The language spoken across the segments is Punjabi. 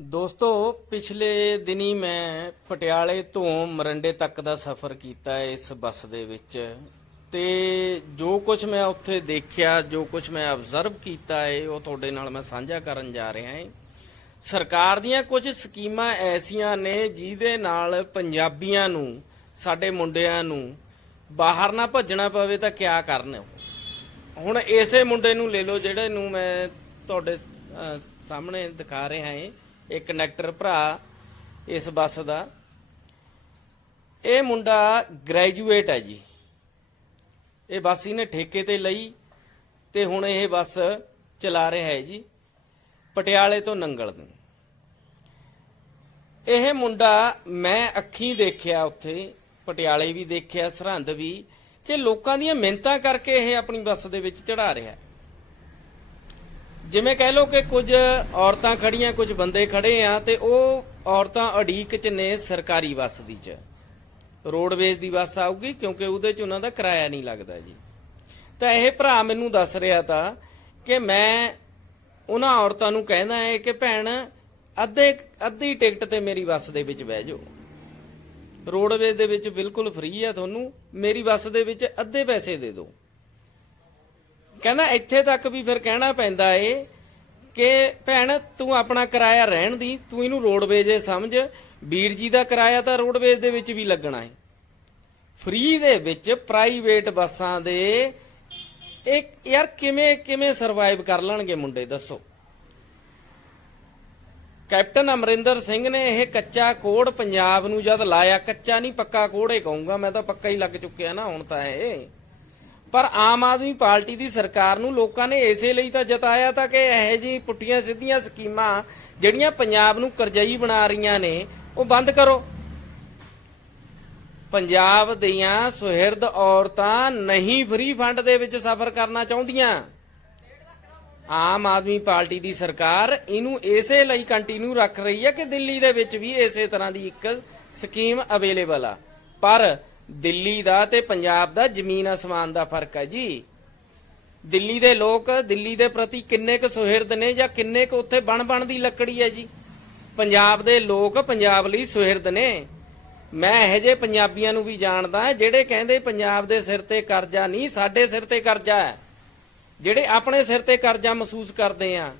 ਦੋਸਤੋ, ਪਿਛਲੇ ਦਿਨੀ ਮੈਂ ਪਟਿਆਲੇ ਤੋਂ ਮਰੰਡੇ ਤੱਕ ਦਾ ਸਫ਼ਰ ਕੀਤਾ ਇਸ ਬੱਸ ਦੇ ਵਿੱਚ ਤੇ ਜੋ ਕੁਝ ਮੈਂ ਉੱਥੇ ਦੇਖਿਆ, ਜੋ ਕੁਝ ਮੈਂ ਆਬਜ਼ਰਵ ਕੀਤਾ ਹੈ ਉਹ ਤੁਹਾਡੇ ਨਾਲ ਮੈਂ ਸਾਂਝਾ ਕਰਨ ਜਾ ਰਿਹਾ ਹਾਂ ਸਰਕਾਰ ਦੀਆਂ ਕੁਝ ਸਕੀਮਾਂ ਐਸੀਆਂ ਨੇ ਜਿਹਦੇ ਨਾਲ ਪੰਜਾਬੀਆਂ ਨੂੰ, ਸਾਡੇ ਮੁੰਡਿਆਂ ਨੂੰ ਬਾਹਰ ਨਾ ਭੱਜਣਾ ਪਵੇ ਤਾਂ ਕਿਆ ਕਰਨ? ਹੁਣ ਇਸੇ ਮੁੰਡੇ ਨੂੰ ਲੈ ਲਓ, ਜਿਹੜੇ ਨੂੰ ਮੈਂ ਤੁਹਾਡੇ ਸਾਹਮਣੇ ਦਿਖਾ ਰਿਹਾ ਹਾਂ ਇਹ ਕੰਡਕਟਰ ਭਰਾ ਇਸ ਬੱਸ ਦਾ। ਇਹ ਮੁੰਡਾ ਗ੍ਰੈਜੂਏਟ ਹੈ ਜੀ। ਇਹ ਬੱਸ ਇਹਨੇ ਠੇਕੇ ਤੇ ਲਈ ਤੇ ਹੁਣ ਇਹ ਬੱਸ ਚਲਾ ਰਿਹਾ ਹੈ ਜੀ ਪਟਿਆਲੇ ਤੋਂ ਨੰਗਲ ਨੂੰ। ਇਹ ਮੁੰਡਾ ਮੈਂ ਅੱਖੀਂ ਦੇਖਿਆ ਉੱਥੇ, ਪਟਿਆਲੇ ਵੀ ਦੇਖਿਆ, ਸਰਹੰਦ ਵੀ, ਕਿ ਲੋਕਾਂ ਦੀਆਂ ਮਿਹਨਤਾਂ ਕਰਕੇ ਇਹ ਆਪਣੀ ਬੱਸ ਦੇ ਵਿੱਚ ਚੜਾ ਰਿਹਾ ਹੈ। ਜਿਵੇਂ ਕਹਿ ਲਓ ਕਿ ਕੁਝ ਔਰਤਾਂ ਖੜੀਆਂ, ਕੁਝ ਬੰਦੇ ਖੜੇ ਆ ਤੇ ਉਹ ਔਰਤਾਂ ਅੜੀਕ ਚ ਨੇ ਸਰਕਾਰੀ ਬੱਸ ਦੀ ਚ। ਰੋਡਵੇਜ਼ ਦੀ ਬੱਸ ਆਊਗੀ ਕਿਉਂਕਿ ਉਹਦੇ ਚ ਉਹਨਾਂ ਦਾ ਕਿਰਾਇਆ ਨਹੀਂ ਲੱਗਦਾ ਜੀ। ਤਾਂ ਇਹ ਭਰਾ ਮੈਨੂੰ ਦੱਸ ਰਿਹਾ ਤਾਂ ਕਿ ਮੈਂ ਉਹਨਾਂ ਔਰਤਾਂ ਨੂੰ ਕਹਿੰਦਾ ਹੈ ਕਿ ਭੈਣ, ਅੱਧੇ, ਅੱਧੀ ਟਿਕਟ ਤੇ ਮੇਰੀ ਬੱਸ ਦੇ ਵਿੱਚ ਬਹਿ ਜਾਓ। ਰੋਡਵੇਜ਼ ਦੇ ਵਿੱਚ ਬਿਲਕੁਲ ਫ੍ਰੀ ਆ ਤੁਹਾਨੂੰ, ਮੇਰੀ ਬੱਸ ਦੇ ਵਿੱਚ ਅੱਧੇ ਪੈਸੇ ਦੇ ਦਿਓ। ਕਹਿੰਦਾ ਇੱਥੇ ਤੱਕ ਵੀ ਫਿਰ ਕਹਿਣਾ ਪੈਂਦਾ ਏ ਕਿ ਭੈਣ, ਤੂੰ ਆਪਣਾ ਕਿਰਾਇਆ ਰਹਿਣ ਦੀ, ਤੂੰ ਇਹਨੂੰ ਰੋਡਵੇਜ਼ ਸਮਝ। ਵੀਰ ਜੀ ਦਾ ਕਿਰਾਇਆ ਤਾਂ ਰੋਡਵੇਜ਼ ਦੇ ਵਿੱਚ ਵੀ ਲੱਗਣਾ ਹੈ ਫ੍ਰੀ ਦੇ ਵਿੱਚ ਪ੍ਰਾਈਵੇਟ ਬੱਸਾਂ ਦੇ ਇੱਕ ਯਾਰ ਕਿਵੇਂ ਕਿਵੇਂ ਸਰਵਾਈਵ ਕਰ ਲੈਣਗੇ ਮੁੰਡੇ, ਦੱਸੋ। ਕੈਪਟਨ ਅਮਰਿੰਦਰ ਸਿੰਘ ਨੇ ਇਹ ਕੱਚਾ ਕੋੜ ਪੰਜਾਬ ਨੂੰ ਜਦ ਲਾਇਆ, ਕੱਚਾ ਨਹੀਂ ਪੱਕਾ ਕੋੜ ਹੀ ਕਹੂੰਗਾ, ਮੈਂ ਤਾਂ ਪੱਕਾ ਹੀ ਲੱਗ ਚੁੱਕਿਆ ਨਾ, ਹੁਣ ਤਾਂ ਇਹ। ਪਰ ਆਮ ਆਦਮੀ ਪਾਰਟੀ ਦੀ ਸਰਕਾਰ ਨੂੰ ਲੋਕਾਂ ਨੇ ਇਸੇ ਲਈ ਤਾਂ ਜਤਾਇਆ ਤਾਂ ਕਿ ਇਹ ਜੀ ਪੁੱਠੀਆਂ ਸਿੱਧੀਆਂ ਸਕੀਮਾਂ ਜਿਹੜੀਆਂ ਪੰਜਾਬ ਨੂੰ ਕਰਜ਼ਈ ਬਣਾ ਰਹੀਆਂ ਨੇ, ਉਹ ਬੰਦ ਕਰੋ। ਪੰਜਾਬ ਦੀਆਂ ਸੁਹਿਰਦ ਔਰਤਾਂ ਨਹੀਂ ਫ੍ਰੀ ਫੰਡ ਦੇ ਵਿੱਚ ਸਫ਼ਰ ਕਰਨਾ ਚਾਹੁੰਦੀਆਂ। ਆਮ ਆਦਮੀ ਪਾਰਟੀ ਦੀ ਸਰਕਾਰ ਇਹਨੂੰ ਇਸੇ ਲਈ ਕੰਟੀਨਿਊ ਰੱਖ ਰਹੀ ਹੈ ਕਿ ਦਿੱਲੀ ਦੇ ਵਿੱਚ ਵੀ ਇਸੇ ਤਰ੍ਹਾਂ ਦੀ ਇੱਕ ਸਕੀਮ ਅਵੇਲੇਬਲ ਆ। ਪਰ ਦਿੱਲੀ ਦਾ ਤੇ ਪੰਜਾਬ ਦਾ ਜ਼ਮੀਨ ਅਸਮਾਨ ਦਾ ਫ਼ਰਕ ਹੈ ਜੀ। ਦਿੱਲੀ ਦੇ ਲੋਕ ਦਿੱਲੀ ਦੇ ਪ੍ਰਤੀ ਕਿੰਨੇ ਕੁ ਸੁਹਿਰਦ ਨੇ ਜਾਂ ਕਿੰਨੇ ਕੁ ਉੱਥੇ ਬਣ ਬਣ ਦੀ ਲੱਕੜੀ ਹੈ ਜੀ। ਪੰਜਾਬ ਦੇ ਲੋਕ ਪੰਜਾਬ ਲਈ ਸੁਹਿਰਦ ਨੇ। ਮੈਂ ਇਹ ਜਿਹੇ ਪੰਜਾਬੀਆਂ ਨੂੰ ਵੀ ਜਾਣਦਾ ਜਿਹੜੇ ਕਹਿੰਦੇ ਪੰਜਾਬ ਦੇ ਸਿਰ ਤੇ ਕਰਜ਼ਾ ਨਹੀਂ, ਸਾਡੇ ਸਿਰ ਤੇ ਕਰਜ਼ਾ ਹੈ। ਜਿਹੜੇ ਆਪਣੇ ਸਿਰ ਤੇ ਕਰਜ਼ਾ ਮਹਿਸੂਸ ਕਰਦੇ ਆ।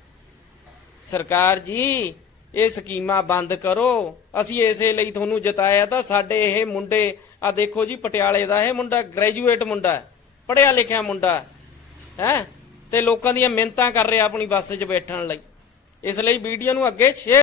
ਸਰਕਾਰ ਜੀ ਇਹ ਸਕੀਮਾਂ ਬੰਦ ਕਰੋ। ਅਸੀਂ ਇਸੇ ਲਈ ਤੁਹਾਨੂੰ ਜਤਾਇਆ ਤਾਂ ਸਾਡੇ ਇਹ ਮੁੰਡੇ ਆ ਦੇਖੋ ਜੀ ਪਟਿਆਲੇ ਦਾ ਇਹ ਮੁੰਡਾ ਗ੍ਰੈਜੂਏਟ ਮੁੰਡਾ ਹੈ ਪੜਿਆ ਲਿਖਿਆ ਮੁੰਡਾ ਹੈ ਤੇ ਲੋਕਾਂ ਦੀਆਂ ਮਿਹਨਤਾਂ ਕਰ ਰਿਹਾ ਆਪਣੀ ਬੱਸ 'ਚ ਬੈਠਣ ਲਈ। ਇਸ ਲਈ ਵੀਡੀਓ ਨੂੰ ਅੱਗੇ ਸ਼ੇਅਰ